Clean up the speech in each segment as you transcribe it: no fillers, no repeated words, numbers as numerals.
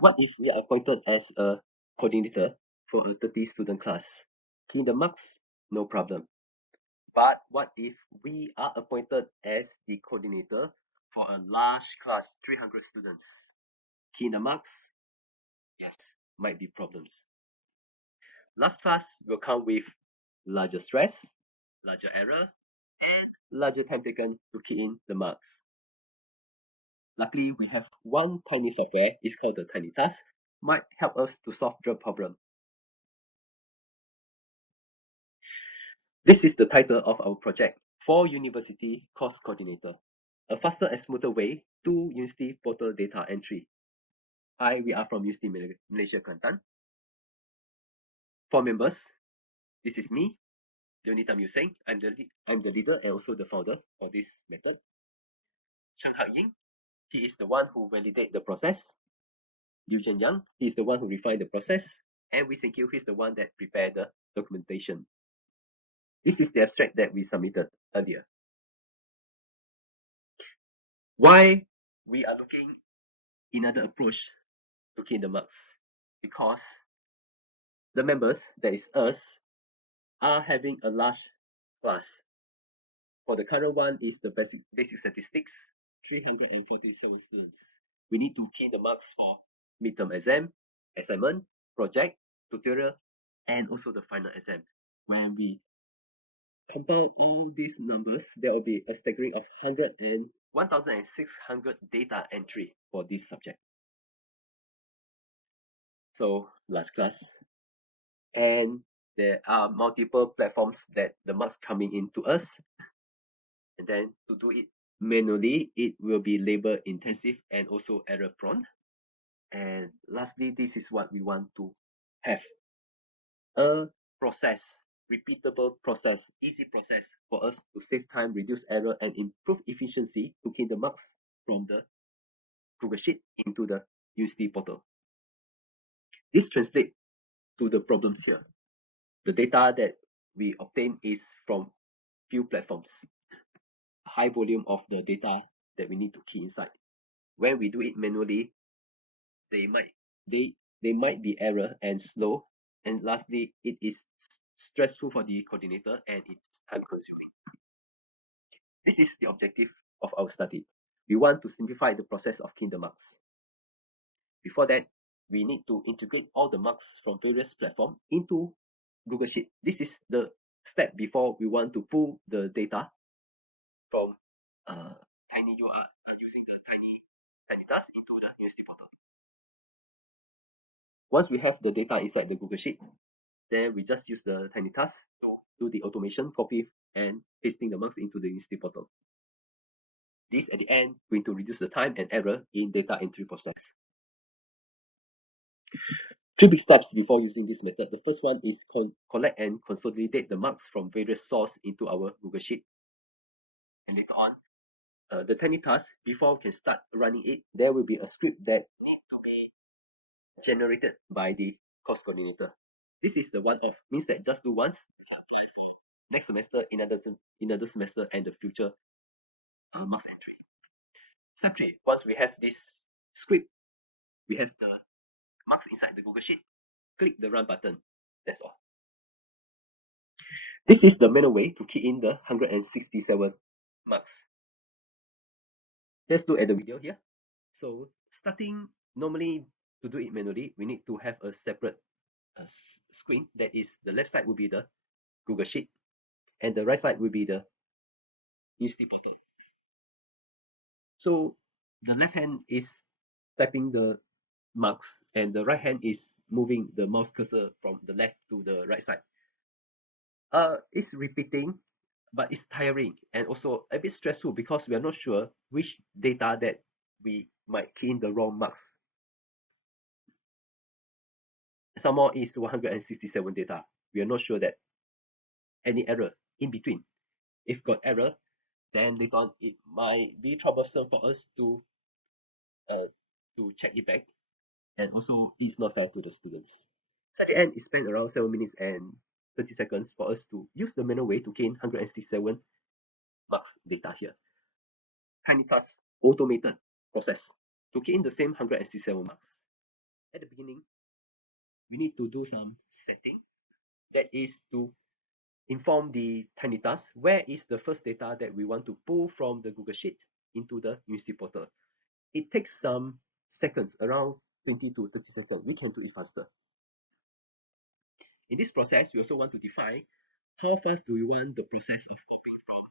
What if we are appointed as a coordinator for a 30-student class? Key in the marks, no problem. But what if we are appointed as the coordinator for a large class, 300 students? Key in the marks, yes, might be problems. Last class will come with larger stress, larger error, and larger time taken to key in the marks. Luckily, we have one tiny software, it's called the TinyTask, might help us to solve the problem. This is the title of our project, For University Course Coordinator, a faster and smoother way to University portal data entry. Hi, we are from Universiti Malaysia Kelantan. 4 members, this is me, Leony Tham Seng. I'm the leader and also the founder of this method. Huck, he is the one who validate the process. Jeng, he is the one who refined the process. And Seng Kew, he's the one that prepared the documentation. This is the abstract that we submitted earlier. Why we are looking another approach to key in the marks? Because the members, that is us, are having a large class. For the current one is the basic statistics, 347 students. We need to key the marks for midterm exam, assignment, project, tutorial, and also the final exam. When we compound all these numbers, there will be a staggering of 1,600 data entry for this subject. So large class, and there are multiple platforms that the marks coming into us, and then to do it manually, it will be labor intensive and also error prone. And lastly, this is what we want to have: a process, repeatable process, easy process for us to save time, reduce error, and improve efficiency to key the marks from the Google Sheet into the University portal. This translates to the problems here. The data that we obtain is from few platforms. High volume of the data that we need to key inside. When we do it manually, they might be error and slow. And lastly, it is stressful for the coordinator and it's time consuming. This is the objective of our study. We want to simplify the process of keying the marks. Before that, we need to integrate all the marks from various platforms into Google Sheet. This is the step before we want to pull the data from using the TinyTask into the University portal. Once we have the data inside the Google Sheet, then we just use the TinyTask to do the automation, copy and pasting the marks into the University portal. This at the end going to reduce the time and error in data entry process. 3 big steps before using this method. The first one is collect and consolidate the marks from various sources into our Google Sheet. And later on, the TinyTask, before we can start running it, there will be a script that needs to be generated by the course coordinator. This is the one-off, means that just do once, next semester, in another semester, and the future marks entry. Step 3, once we have this script, we have the marks inside the Google Sheet, click the run button. That's all. This is the manual way to key in the 167 marks. Let's look at the video here. So starting, normally to do it manually, we need to have a separate screen. That is, the left side will be the Google Sheet and the right side will be the University portal. So the left hand is typing the marks and the right hand is moving the mouse cursor from the left to the right side. It's repeating, but it's tiring and also a bit stressful because we are not sure which data that we might key in the wrong marks. Some more is 167 data. We are not sure that any error in between. If got error, then later on it might be troublesome for us to check it back, and also it's not fair to the students. So at the end, it spent around 7 minutes and 30 seconds for us to use the manual way to key in 167 marks data here. TinyTask automated process to key in the same 167 marks. at the beginning, we need to do some setting. That is to inform the TinyTask where is the first data that we want to pull from the Google Sheet into the University portal. It takes some seconds, around 20 to 30 seconds. We can do it faster. In this process, we also want to define how fast do we want the process of copying from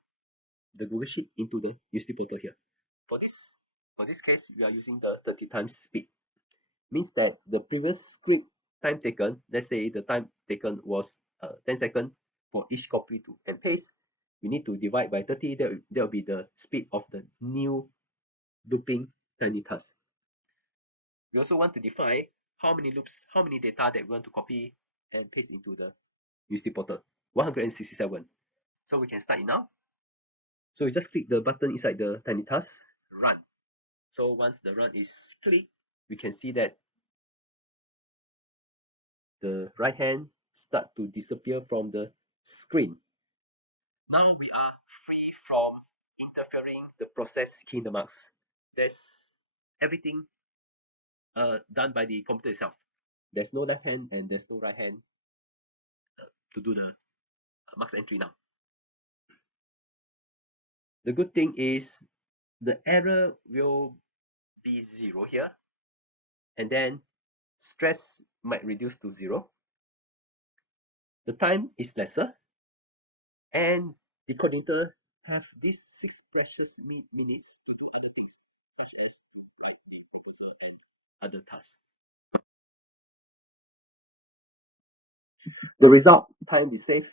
the Google Sheet into the University portal here. For this case, we are using the 30 times speed. Means that the previous script time taken, let's say the time taken was 10 seconds for each copy to and paste, we need to divide by 30. That will be the speed of the new looping TinyTask. We also want to define how many loops, how many data that we want to copy and paste into the University portal. 167. So we can start it now. So we just click the button inside the TinyTask, run. So once the run is clicked, we can see that the right hand start to disappear from the screen. Now we are free from interfering the process keying the marks. There's everything done by the computer itself. There's no left hand and there's no right hand to do the marks entry now. The good thing is the error will be 0 here, and then stress might reduce to 0. The time is lesser, and the coordinator have these 6 precious minutes to do other things, such as to write the proposal and other tasks. The result, time is safe,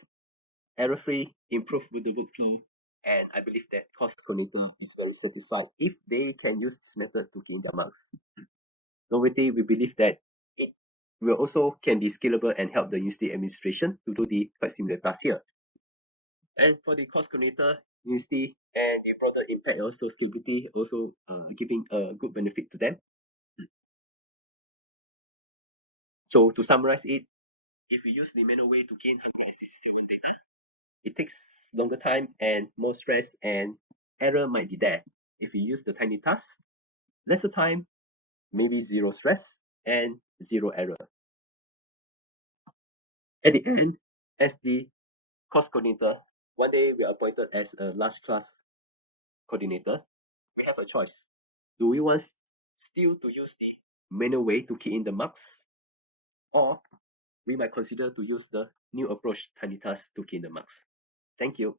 error-free, improved with the workflow, and I believe that course coordinator is very satisfied if they can use this method to gain their marks. Novelty, we believe that it will also can be scalable and help the university administration to do the quite similar tasks here. And for the course coordinator, university, and the broader impact, also scalability, also giving a good benefit to them. So to summarize it, if we use the manual way to gain data, it takes longer time and more stress, and error might be there. If we use the TinyTask, lesser time, maybe 0 stress and 0 error. At the end, as the course coordinator, one day we are appointed as a large class coordinator. We have a choice. Do we want still to use the manual way to key in the marks, or we might consider to use the new approach TinyTask to key in the marks? Thank you.